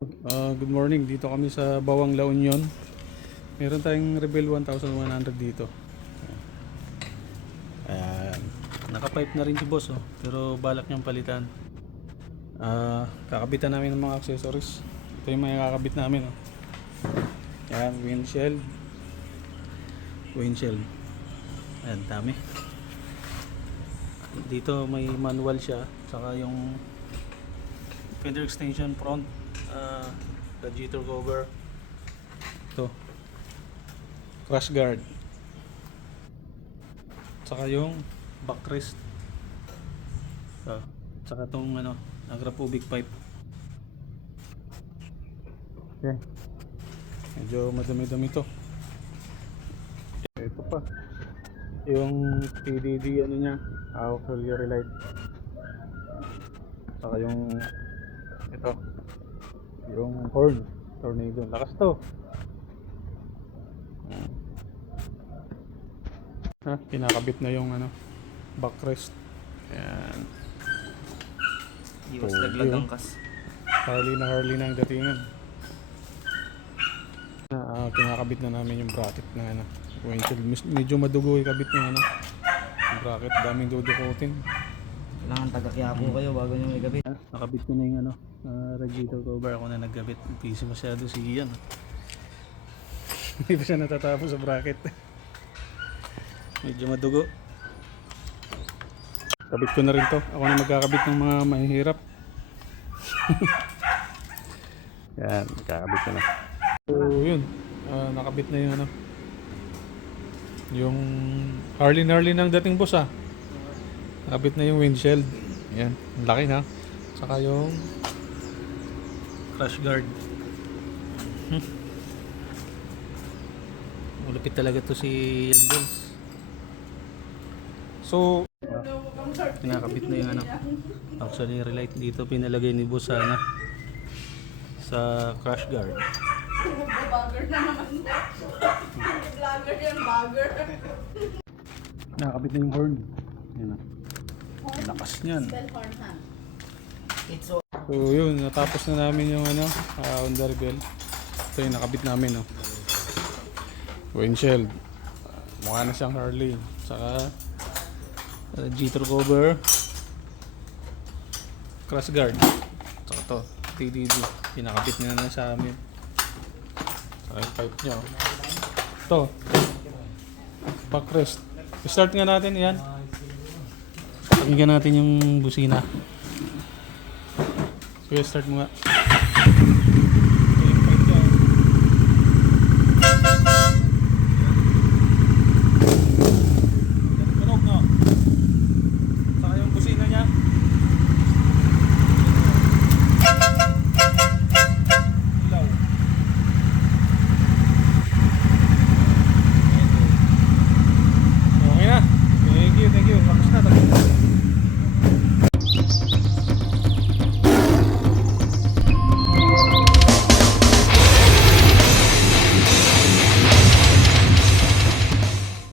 Good morning. Dito kami sa Bawang La Union. Meron tayong Rebel 1100 dito. Ayan. Naka-pipe na rin si boss, oh. Pero balak niyang palitan. Kakabitan namin ng mga accessories. Ito yung mga kakabit namin, oh. Ayan, windshield. Ayan, dami. Dito may manual siya. Saka yung fender extension front, radiator cover. Ito, crash guard. Saka yung backrest. Saka tong agrapovic pipe. Okay. Medyo madami-dami to. Ito pa. Yung PDD niya, auxiliary light. Saka yung ito, yung horn, tornado. Lakas to. Kinakabit na yung backrest. Ayan. Iwas laglag ang kas. Harley na ang datingan. Kinakabit na namin yung bracket ng windshield. Medyo madugo yung kabit ng yung bracket. Daming dudukutin. Kailangan taga-Quiapo kayo bago nyo may gabi. Nakabit ko na yung radiator cover. Ako na naggabit. Busy masyado si Ian. Hindi pa siya natatapos sa bracket. Medyo madugo. Kabit ko na rin to. Ako na magkakabit ng mga mahihirap. Yan, magkakabit ko na. So yun, nakabit na yung yung Harley ng dating boss. Nakabit na yung windshield. Yan, ang laki na. Saka yung crash guard. Malupit talaga to si Ian Bills. So kinakabit na yung auxiliary light dito, pinalagay ni boss sa crash guard. Bagger na naman. Vlogger yan, bagger. Nakakabit na yung horn. Yan lakas niyan. So yun, natapos na namin yung Honda Rebel. Ito yung nakabit namin, no. Windshield. Mukha na siyang Harley. Saka radiator cover, crash guard, saka to TDD, pinakabit na sa amin. Saka yung pipe nya, ito backrest. Start nga natin yan. Pakinggan natin yung busina. Sige, start mo nga.